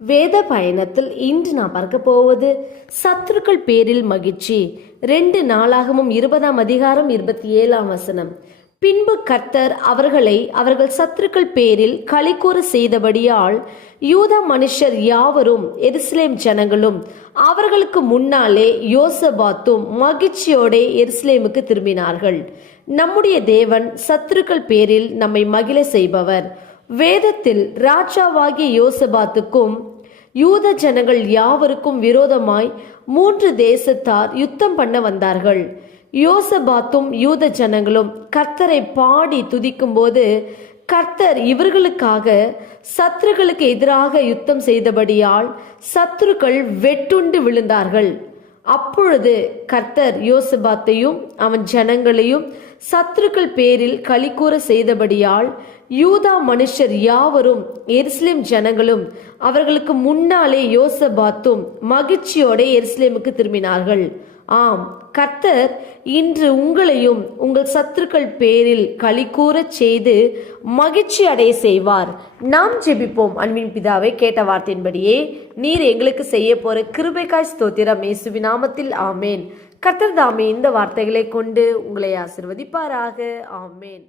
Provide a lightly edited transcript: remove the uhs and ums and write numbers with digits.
வேத பயணத்தில் இன்று நான் பார்க்க போவது சத்துருக்கள் பேரில் மகிழ்ச்சி. 2 நாளாகமும் 20ஆம் அதிகாரம் 27ஆம் வசனம். பின்பு கர்த்தர் அவர்களை அவர்கள் சத்துருக்கள் பேரில் களிகூற செய்தபடியால் யூதா மனுஷர் யாவரும் எருசலேம் ஜனங்களும் அவர்களுக்கு முன்னாலே யோசபாத்தும் மகிழ்ச்சியோட எருசலேமுக்கு திரும்பினார்கள். நம்முடைய தேவன் சத்துருக்கள் பேரில் நம்மை மகிழ செய்பவர். வேதத்தில் ராஜாவாகிய யோசபாத்துக்கும் யூத ஜனங்கள் யாவருக்கும் விரோதமாய் 3 தேசத்தார் யுத்தம் பண்ண வந்தார்கள். யோசபாத்தும் யூத ஜனங்களும் கர்த்தரை பாடி துதிக்கும் போது கர்த்தர் இவர்களுக்காக சத்துருக்களுக்கு எதிராக யுத்தம் செய்தபடியால் சத்துருக்கள் வெட்டுண்டு விழுந்தார்கள். அப்பொழுது கர்த்தர் யோசபாத்தையும் அவன் ஜனங்களையும் சத்துருக்கள் பேரில் களிகூற செய்தபடியால் யூதா மனுஷர் யாவரும் எருசலேம் ஜனங்களும் அவர்களுக்கு முன்னாலே யோசபாத்தும் மகிழ்ச்சியோட எருசலேமுக்கு திரும்பினார்கள். ஆம், கர்த்தர் இன்று உங்களையும் உங்கள் சத்துருக்கள் பேரில் களிகூறச் செய்து மகிழ்ச்சி அடைய செய்வார். நாம் ஜெபிப்போம். அன்பின் பிதாவை, கேட்ட வார்த்தையின்படியே நீர் எங்களுக்கு செய்ய போற கிருபைக்காய் ஸ்தோத்திரம். இயேசுவின் நாமத்தில் ஆமேன். கர்த்தர் தாமே இந்த வார்த்தைகளை கொண்டு உங்களை ஆசீர்வதிப்பாராக. ஆமேன்.